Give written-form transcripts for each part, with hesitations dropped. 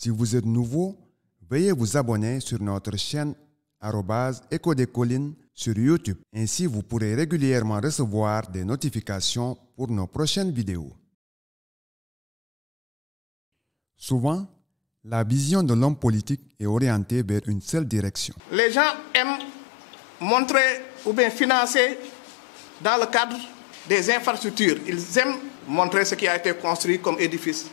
Si vous êtes nouveau, veuillez vous abonner sur notre chaîne @Écho des Collines sur YouTube. Ainsi, vous pourrez régulièrement recevoir des notifications pour nos prochaines vidéos. Souvent, la vision de l'homme politique est orientée vers une seule direction. Les gens aiment montrer ou bien financer dans le cadre des infrastructures. Ils aiment montrer ce qui a été construit comme édifice.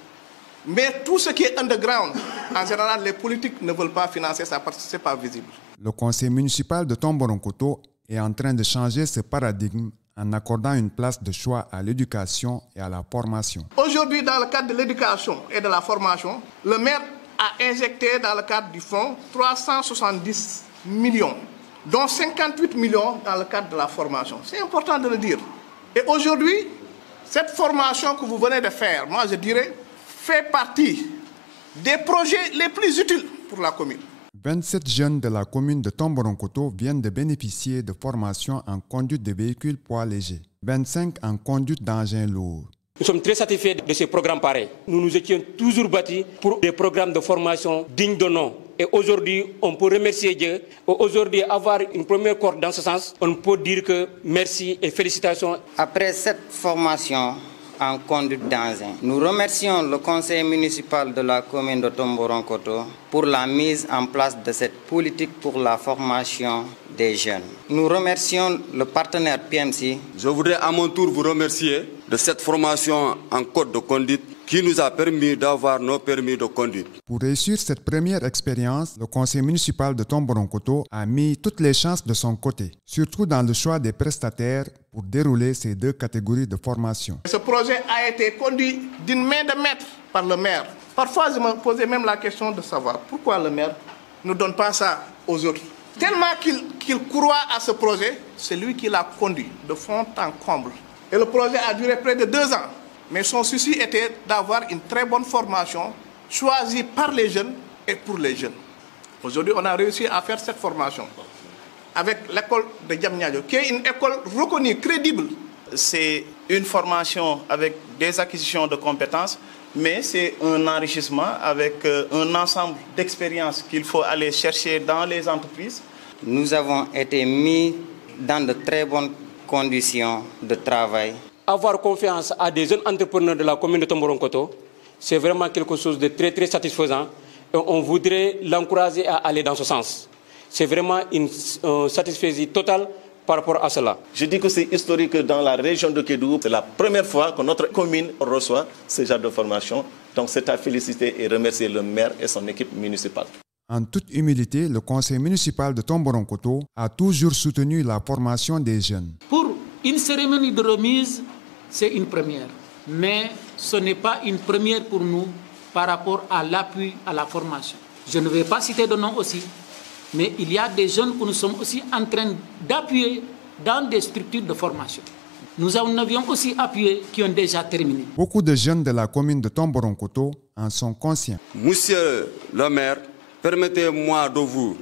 Mais tout ce qui est underground, en général, les politiques ne veulent pas financer ça parce que ce n'est pas visible. Le conseil municipal de Tomboronkoto est en train de changer ce paradigme en accordant une place de choix à l'éducation et à la formation. Aujourd'hui, dans le cadre de l'éducation et de la formation, le maire a injecté dans le cadre du fonds 370 millions, dont 58 millions dans le cadre de la formation. C'est important de le dire. Et aujourd'hui, cette formation que vous venez de faire, moi je dirais, fait partie des projets les plus utiles pour la commune. 27 jeunes de la commune de Tomboronkoto viennent de bénéficier de formations en conduite de véhicules poids légers, 25 en conduite d'engins lourds. Nous sommes très satisfaits de ces programmes pareils. Nous nous étions toujours battus pour des programmes de formation dignes de nom. Et aujourd'hui, on peut remercier Dieu. Aujourd'hui, avoir une première corde dans ce sens, on peut dire que merci et félicitations. Après cette formation en conduite d'engin, nous remercions le conseil municipal de la commune de Tomboronkoto pour la mise en place de cette politique pour la formation des jeunes. Nous remercions le partenaire PMC. Je voudrais à mon tour vous remercier de cette formation en code de conduite qui nous a permis d'avoir nos permis de conduite. Pour réussir cette première expérience, le conseil municipal de Tomboronkoto a mis toutes les chances de son côté, surtout dans le choix des prestataires pour dérouler ces deux catégories de formation. Ce projet a été conduit d'une main de maître par le maire. Parfois, je me posais même la question de savoir pourquoi le maire ne donne pas ça aux autres. Tellement qu'il croit à ce projet, c'est lui qui l'a conduit de fond en comble. Et le projet a duré près de 2 ans. Mais son souci était d'avoir une très bonne formation choisie par les jeunes et pour les jeunes. Aujourd'hui, on a réussi à faire cette formation avec l'école de Diamniadio, qui est une école reconnue, crédible. C'est une formation avec des acquisitions de compétences, mais c'est un enrichissement avec un ensemble d'expériences qu'il faut aller chercher dans les entreprises. Nous avons été mis dans de très bonnes conditions de travail. Avoir confiance à des jeunes entrepreneurs de la commune de Tomboronkoto, c'est vraiment quelque chose de très très satisfaisant et on voudrait l'encourager à aller dans ce sens. C'est vraiment une satisfaction totale par rapport à cela. Je dis que c'est historique dans la région de Kédougou. C'est la première fois que notre commune reçoit ce genre de formation. Donc c'est à féliciter et remercier le maire et son équipe municipale. En toute humilité, le conseil municipal de Tomboronkoto a toujours soutenu la formation des jeunes. Pour une cérémonie de remise, c'est une première. Mais ce n'est pas une première pour nous par rapport à l'appui à la formation. Je ne vais pas citer de nom aussi, mais il y a des jeunes que nous sommes aussi en train d'appuyer dans des structures de formation. Nous en avions aussi appuyé qui ont déjà terminé. Beaucoup de jeunes de la commune de Tomboronkoto en sont conscients. Monsieur le maire, permettez-moi de vous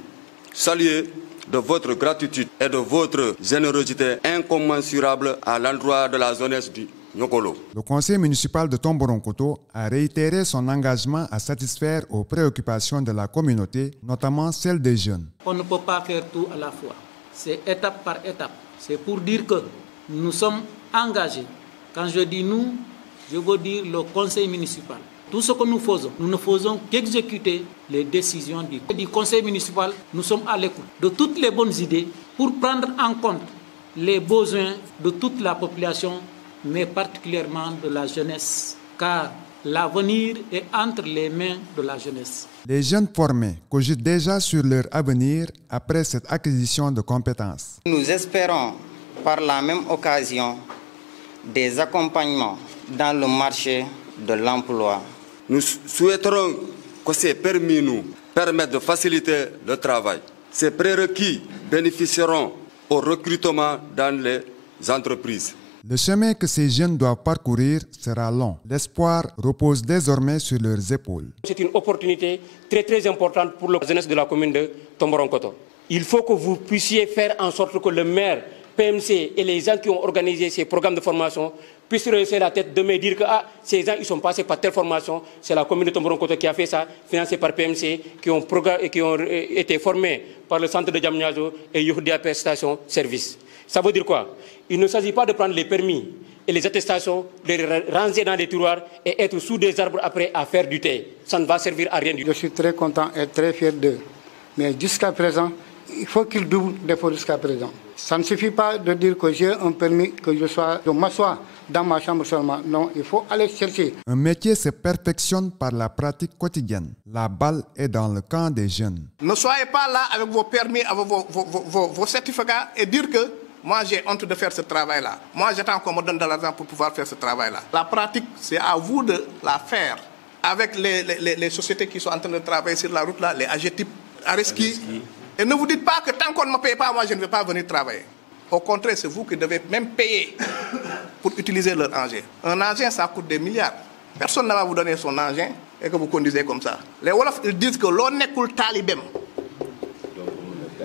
saluer de votre gratitude et de votre générosité incommensurable à l'endroit de la jeunesse du Nyokolo. Le conseil municipal de Tomboronkoto a réitéré son engagement à satisfaire aux préoccupations de la communauté, notamment celles des jeunes. On ne peut pas faire tout à la fois. C'est étape par étape. C'est pour dire que nous sommes engagés. Quand je dis nous, je veux dire le conseil municipal. Tout ce que nous ne faisons qu'exécuter les décisions du conseil municipal. Nous sommes à l'écoute de toutes les bonnes idées pour prendre en compte les besoins de toute la population, mais particulièrement de la jeunesse, car l'avenir est entre les mains de la jeunesse. Les jeunes formés cogitent déjà sur leur avenir après cette acquisition de compétences. Nous espérons par la même occasion des accompagnements dans le marché de l'emploi. Nous souhaiterons que ces permis nous permettent de faciliter le travail. Ces prérequis bénéficieront au recrutement dans les entreprises. Le chemin que ces jeunes doivent parcourir sera long. L'espoir repose désormais sur leurs épaules. C'est une opportunité très très importante pour la jeunesse de la commune de Tomboronkoto. Il faut que vous puissiez faire en sorte que le maire, PMC et les gens qui ont organisé ces programmes de formation puisse rehausser la tête demain et dire que ces gens ils sont passés par telle formation, c'est la commune de Tomboronkoto qui a fait ça, financé par PMC, qui ont été formés par le centre de Diamniadio et Youhdia Prestation Service. Ça veut dire quoi? Il ne s'agit pas de prendre les permis et les attestations, les ranger dans les tiroirs et être sous des arbres après à faire du thé. Ça ne va servir à rien du tout. Je suis très content et très fier d'eux. Mais jusqu'à présent, il faut qu'ils doublent d'efforts jusqu'à présent. Ça ne suffit pas de dire que j'ai un permis, que je m'assois dans ma chambre seulement. Non, il faut aller chercher. Un métier se perfectionne par la pratique quotidienne. La balle est dans le camp des jeunes. Ne soyez pas là avec vos permis, avec vos certificats et dire que moi j'ai honte de faire ce travail-là. Moi j'attends qu'on me donne de l'argent pour pouvoir faire ce travail-là. La pratique, c'est à vous de la faire avec les sociétés qui sont en train de travailler sur la route là, les AGETIP, Areski. Et ne vous dites pas que tant qu'on ne me paye pas, moi je ne vais pas venir travailler. Au contraire, c'est vous qui devez même payer pour utiliser leur engin. Un engin, ça coûte des milliards. Personne ne va vous donner son engin et que vous conduisez comme ça. Les Wolofs, ils disent que l'on n'est que le talibem.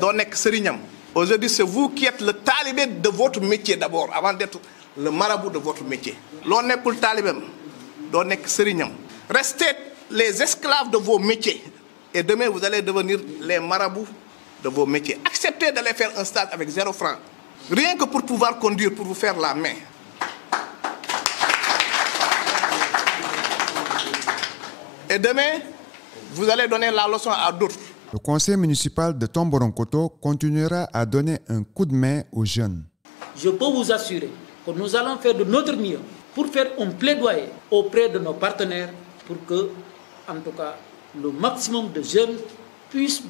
Donc, serignam. Aujourd'hui, c'est vous qui êtes le talibé de votre métier d'abord, avant d'être le marabout de votre métier. L'on n'est que le talibem. Donc, serignam. Restez les esclaves de vos métiers. Et demain, vous allez devenir les marabouts de vos métiers. Acceptez d'aller faire un stage avec 0 francs. Rien que pour pouvoir conduire, pour vous faire la main. Et demain, vous allez donner la leçon à d'autres. Le conseil municipal de Tomboronkoto continuera à donner un coup de main aux jeunes. Je peux vous assurer que nous allons faire de notre mieux pour faire un plaidoyer auprès de nos partenaires pour que, en tout cas, le maximum de jeunes puissent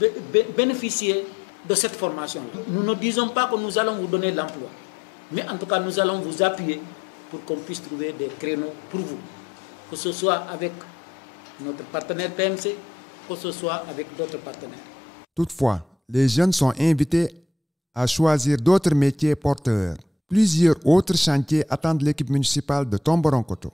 bénéficier de cette formation. Nous ne disons pas que nous allons vous donner l'emploi, mais en tout cas, nous allons vous appuyer pour qu'on puisse trouver des créneaux pour vous, que ce soit avec notre partenaire PMC, que ce soit avec d'autres partenaires. Toutefois, les jeunes sont invités à choisir d'autres métiers porteurs. Plusieurs autres chantiers attendent l'équipe municipale de Tomboronkoto.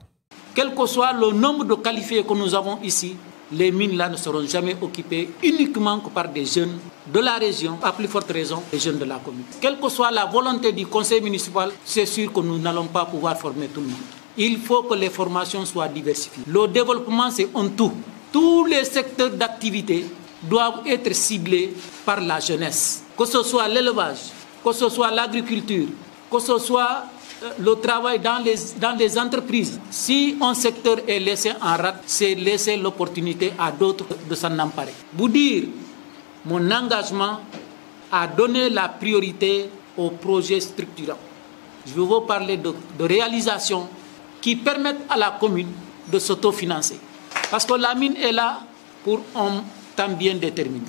Quel que soit le nombre de qualifiés que nous avons ici, les mines-là ne seront jamais occupées uniquement que par des jeunes de la région, à plus forte raison, les jeunes de la commune. Quelle que soit la volonté du conseil municipal, c'est sûr que nous n'allons pas pouvoir former tout le monde. Il faut que les formations soient diversifiées. Le développement, c'est un tout. Tous les secteurs d'activité doivent être ciblés par la jeunesse. Que ce soit l'élevage, que ce soit l'agriculture, que ce soit le travail dans les entreprises. Si un secteur est laissé en rade, c'est laisser l'opportunité à d'autres de s'en emparer. Vous dire mon engagement à donner la priorité aux projets structurants. Je vais vous parler de réalisations qui permettent à la commune de s'autofinancer. Parce que la mine est là pour un temps bien déterminé.